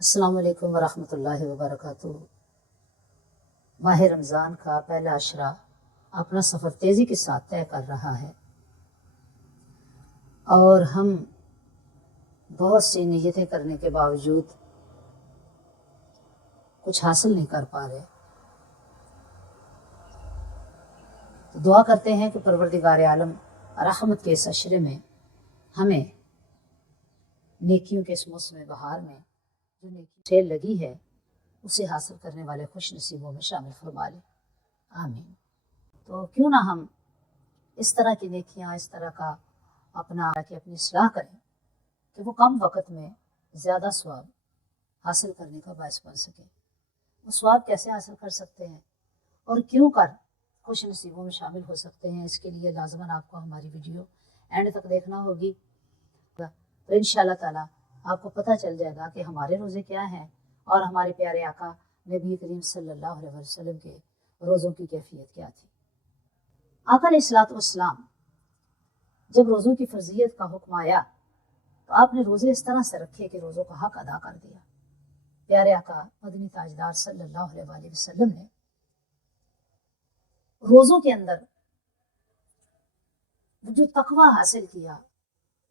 السلام علیکم ورحمۃ اللہ وبرکاتہ۔ ماہ رمضان کا پہلا عشرہ اپنا سفر تیزی کے ساتھ طے کر رہا ہے اور ہم بہت سی نیتیں کرنے کے باوجود کچھ حاصل نہیں کر پا رہے۔ تو دعا کرتے ہیں کہ پروردگار عالم رحمت کے اس عشرے میں ہمیں نیکیوں کے اس موسم بہار میں جو نیکی ٹھیل لگی ہے اسے حاصل کرنے والے خوش نصیبوں میں شامل فرما لے، آمین۔ تو کیوں نہ ہم اس طرح کی نیکیاں، اس طرح کا اپنی اصلاح کریں کہ وہ کم وقت میں زیادہ ثواب حاصل کرنے کا باعث بن سکے۔ وہ ثواب کیسے حاصل کر سکتے ہیں اور کیوں کر خوش نصیبوں میں شامل ہو سکتے ہیں، اس کے لیے لازماً آپ کو ہماری ویڈیو اینڈ تک دیکھنا ہوگی۔ تو انشاءاللہ تعالیٰ آپ کو پتہ چل جائے گا کہ ہمارے روزے کیا ہیں اور ہمارے پیارے آقا نبی کریم صلی اللہ علیہ وسلم کے روزوں کی کیفیت کیا تھی۔ آقا علیہ الصلوۃ والسلام جب روزوں کی فرضیت کا حکم آیا تو آپ نے روزے اس طرح سے رکھے کہ روزوں کا حق ادا کر دیا۔ پیارے آقا مدنی تاجدار صلی اللہ علیہ وآلہ وسلم نے روزوں کے اندر جو تقوی حاصل کیا،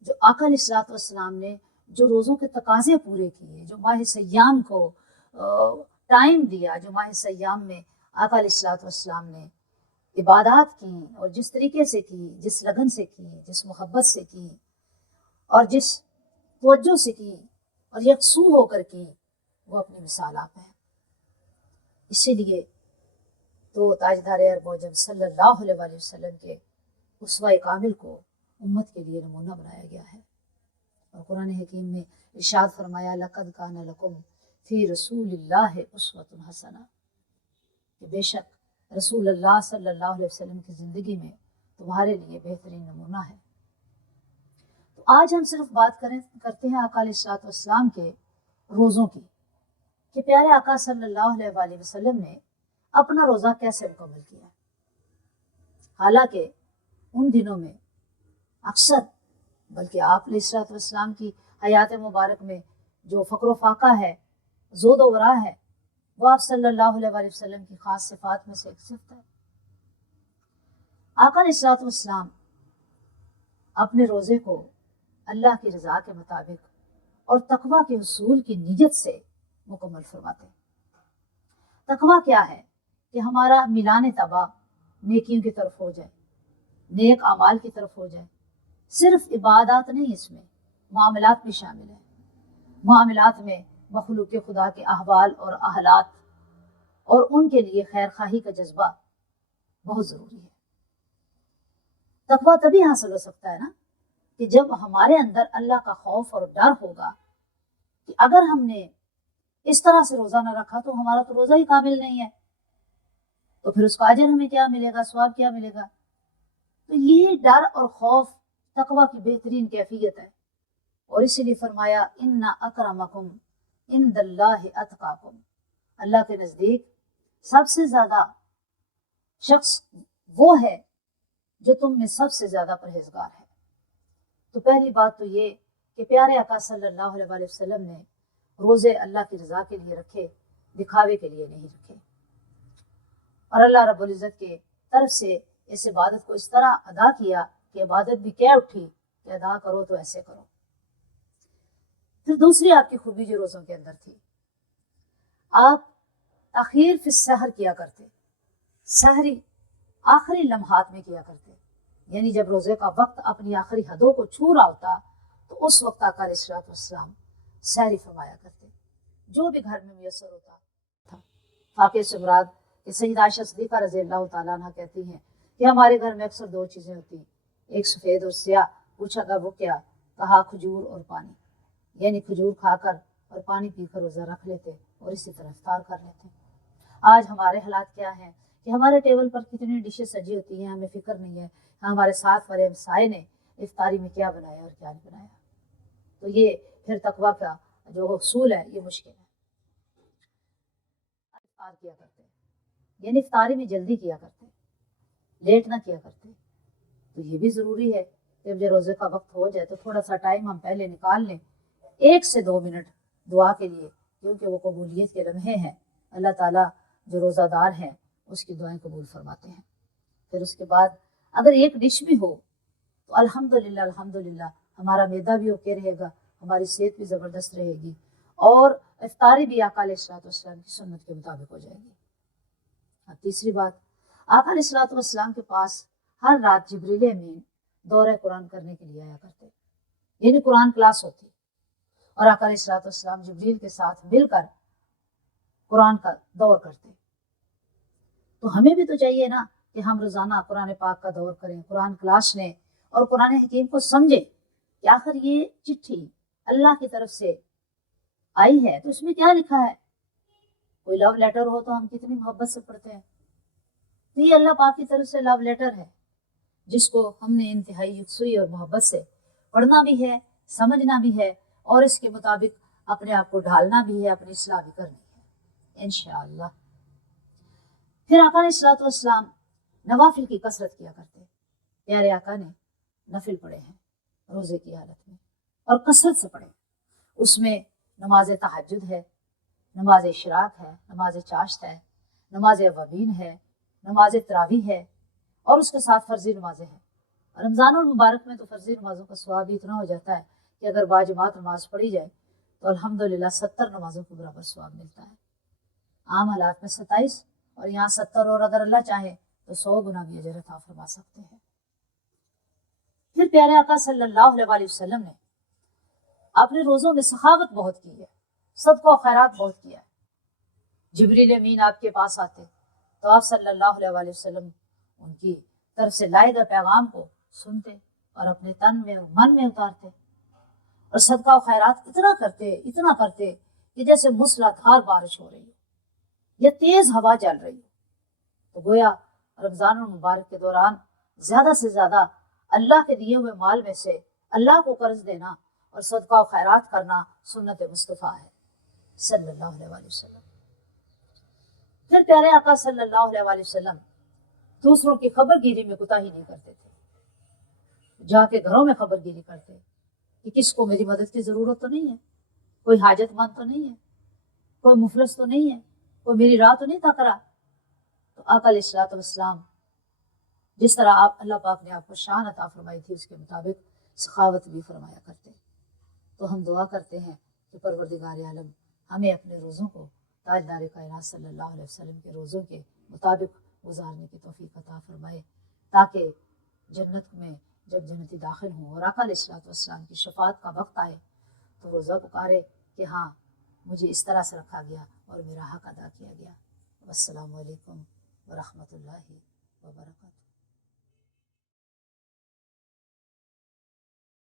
جو آقا علیہ الصلوۃ والسلام نے جو روزوں کے تقاضے پورے کیے، جو ماہ سیام کو ٹائم دیا، جو ماہ سیام میں آقا علیہ الصلوۃ والسلام نے عبادات کی اور جس طریقے سے کی، جس لگن سے کی، جس محبت سے کی اور جس توجہ سے کی اور یکسو ہو کر کی، وہ اپنی مثال آپ ہے۔ اسی لیے تو تاجدار عرب و عجم صلی اللہ علیہ وآلہ وسلم کے اسوہ کامل کو امت کے لیے نمونہ بنایا گیا ہے۔ اور قرآن حکیم میں ارشاد فرمایا لقد کان لکم فی رسول اللہ اسوۃ حسنہ، کہ بے شک رسول اللہ صلی اللہ علیہ وسلم کی زندگی میں تمہارے لیے بہترین نمونہ ہے۔ تو آج ہم صرف بات کرتے ہیں آقا علیہ الصلوۃ والسلام کے روزوں کی، کہ پیارے آقا صلی اللہ علیہ وآلہ وسلم نے اپنا روزہ کیسے مکمل کیا۔ حالانکہ ان دنوں میں اکثر، بلکہ آپ علیہ الصلوۃ والسلام کی حیات مبارک میں جو فقر و فاقہ ہے، زود و ورا ہے، وہ آپ صلی اللہ علیہ وآلہ وسلم کی خاص صفات میں سے ایک صفت ہے۔ آقا علیہ الصلوۃ والسلام اپنے روزے کو اللہ کی رضا کے مطابق اور تقوی کے حصول کی نیت سے مکمل فرماتے ہیں۔ تقوی کیا ہے؟ کہ ہمارا میلان طبع نیکیوں کی طرف ہو جائے، نیک اعمال کی طرف ہو جائے۔ صرف عبادات نہیں، اس میں معاملات بھی شامل ہیں۔ معاملات میں مخلوق خدا کے احوال اور احالات اور ان کے لیے خیر خواہی کا جذبہ بہت ضروری ہے۔ تقویٰ تبھی حاصل ہو سکتا ہے نا کہ جب ہمارے اندر اللہ کا خوف اور ڈر ہوگا کہ اگر ہم نے اس طرح سے روزہ نہ رکھا تو ہمارا تو روزہ ہی کامل نہیں ہے، تو پھر اس کا اجر ہمیں کیا ملے گا، ثواب کیا ملے گا۔ تو یہ ڈر اور خوف تقویٰ کی بہترین کیفیت ہے، اور اسی لیے فرمایا ان اکرمکم عند اللہ اتقاکم، اللہ کے نزدیک سب سے زیادہ شخص وہ ہے جو تم میں سب سے زیادہ پرہیزگار ہے۔ تو پہلی بات تو یہ کہ پیارے آقا صلی اللہ علیہ وآلہ وسلم نے روزے اللہ کی رضا کے لیے رکھے، دکھاوے کے لیے نہیں رکھے، اور اللہ رب العزت کے طرف سے اس عبادت کو اس طرح ادا کیا کہ عبادت بھی کہہ اٹھی کہ ادا کرو تو ایسے کرو۔ پھر دوسری آپ کی خوبی جو روزوں کے اندر تھی، آپ تاخیر فی السحر کیا کرتے، سحری آخری لمحات میں کیا کرتے، یعنی جب روزے کا وقت اپنی آخری حدوں کو چھو رہا ہوتا تو اس وقت آقا علیہ الصلوۃ والسلام سحری فرمایا کرتے، جو بھی گھر میں میسر ہوتا تھا۔ فاقے سے مراد کہ سیدہ عائشہ صدیقہ رضی اللہ تعالیٰ عنہ کہتی ہیں کہ ہمارے گھر میں اکثر دو چیزیں ہوتی، ایک سفید اور سیاہ۔ پوچھا گا وہ کیا؟ کہا کھجور اور پانی، یعنی کھجور کھا کر اور پانی پی کر روزہ رکھ لیتے اور اسی طرح افطار کر لیتے۔ آج ہمارے حالات کیا ہیں کہ ہمارے ٹیبل پر کتنی ڈشیں سجی ہوتی ہیں، ہمیں فکر نہیں ہے ہمارے ساتھ والے ہمسائے نے افطاری میں کیا بنایا اور کیا نہیں بنایا۔ تو یہ پھر تقویٰ کا جو حصول ہے یہ مشکل ہے۔ افطار کیا کرتے، یعنی افطاری میں جلدی کیا کرتے، لیٹ نہ کیا کرتے۔ تو یہ بھی ضروری ہے کہ جب روزے کا وقت ہو جائے تو تھوڑا سا ٹائم ہم پہلے نکال لیں، 1 سے 2 منٹ دعا کے لیے کیونکہ وہ قبولیت کے لمحے ہیں. اللہ تعالیٰ جو روزہ دار ہیں اس کی دعائیں قبول فرماتے ہیں. پھر اس کے بعد اگر ایک ڈش بھی ہو تو الحمدللہ ہمارا معدہ بھی اوکے رہے گا، ہماری صحت بھی زبردست رہے گی، اور افطاری بھی آقا علیہ الصلوۃ والسلام کی سنت کے مطابق ہو جائے گی. اب تیسری بات، آقا علیہ الصلوۃ والسلام کے پاس ہر رات جبریل امین دورہ قرآن کرنے کے لیے آیا کرتے، یعنی قرآن کلاس ہوتی، اور آقا علیہ الصلوۃ والسلام جبریل کے ساتھ مل کر قرآن کا دور کرتے. تو ہمیں بھی تو چاہیے نا کہ ہم روزانہ قرآن پاک کا دور کریں، قرآن کلاس لیں اور قرآن حکیم کو سمجھیں کہ آخر یہ چٹھی اللہ کی طرف سے آئی ہے تو اس میں کیا لکھا ہے. کوئی لو لیٹر ہو تو ہم کتنی محبت سے پڑھتے ہیں، تو یہ اللہ پاک کی طرف سے لو لیٹر ہے جس کو ہم نے انتہائی یکسوئی اور محبت سے پڑھنا بھی ہے، سمجھنا بھی ہے، اور اس کے مطابق اپنے آپ کو ڈھالنا بھی ہے، اپنی اصلاح بھی کرنی ہے انشاءاللہ. پھر آقا علیہ الصلوۃ والسلام نوافل کی کثرت کیا کرتے. پیارے آقا نے نفل پڑھے ہیں روزے کی حالت میں، اور کثرت سے پڑھے. اس میں نماز تہجد ہے، نماز اشراق ہے، نماز چاشت ہے، نماز اوابین ہے، نماز تراویح ہے، اور اس کے ساتھ فرضی نمازیں ہیں. رمضان المبارک میں تو فرضی نمازوں کا ثواب بھی اتنا ہو جاتا ہے کہ اگر باجماعت نماز پڑھی جائے تو الحمدللہ 70 نمازوں کے برابر ثواب ملتا ہے. عام حالات میں 27، اور یہاں 70، اور اگر اللہ چاہے تو 100 گنا بھی اجر عطا فرما سکتے ہیں. پھر پیارے آقا صلی اللہ علیہ وسلم نے اپنے روزوں میں سخاوت بہت کی ہے، صدقہ و خیرات بہت کیا ہے. جبریل امین آپ کے پاس آتے تو آپ صلی اللہ علیہ وسلم ان کی طرف سے لائے گئے پیغام کو سنتے اور اپنے تن میں اور من میں اتارتے، اور صدقہ و خیرات اتنا کرتے کہ جیسے موسلادھار بارش ہو رہی ہو یا تیز ہوا چل رہی ہو. تو گویا رمضان المبارک کے دوران زیادہ سے زیادہ اللہ کے دیے ہوئے مال میں سے اللہ کو قرض دینا اور صدقہ و خیرات کرنا سنت مصطفیٰ ہے صلی اللہ علیہ وسلم. پھر پیارے آقا صلی اللہ علیہ وسلم دوسروں کی خبر گیری میں کوتاہی نہیں کرتے تھے. جا کے گھروں میں خبر گیری کرتے کہ کس کو میری مدد کی ضرورت تو نہیں ہے، کوئی حاجت مند تو نہیں ہے، کوئی مفلس تو نہیں ہے، کوئی میری راہ تو نہیں تک رہا. تو آقا علیہ الصلوۃ والسلام جس طرح اللہ پاک نے آپ کو شان عطا فرمائی تھی اس کے مطابق سخاوت بھی فرمایا کرتے. تو ہم دعا کرتے ہیں کہ پروردگار عالم ہمیں اپنے روزوں کو تاجدار کائنات صلی اللہ علیہ وسلم کے روزوں کے مطابق گزارنے کی توفیق عطا فرمائے، تاکہ جنت میں جب جنتی داخل ہوں اور آقا علیہ الصلوۃ والسلام کی شفاعت کا وقت آئے تو روزہ پکارے کہ ہاں مجھے اس طرح سے رکھا گیا اور میرا حق ادا کیا گیا. والسلام علیکم ورحمۃ اللہ وبرکاتہ.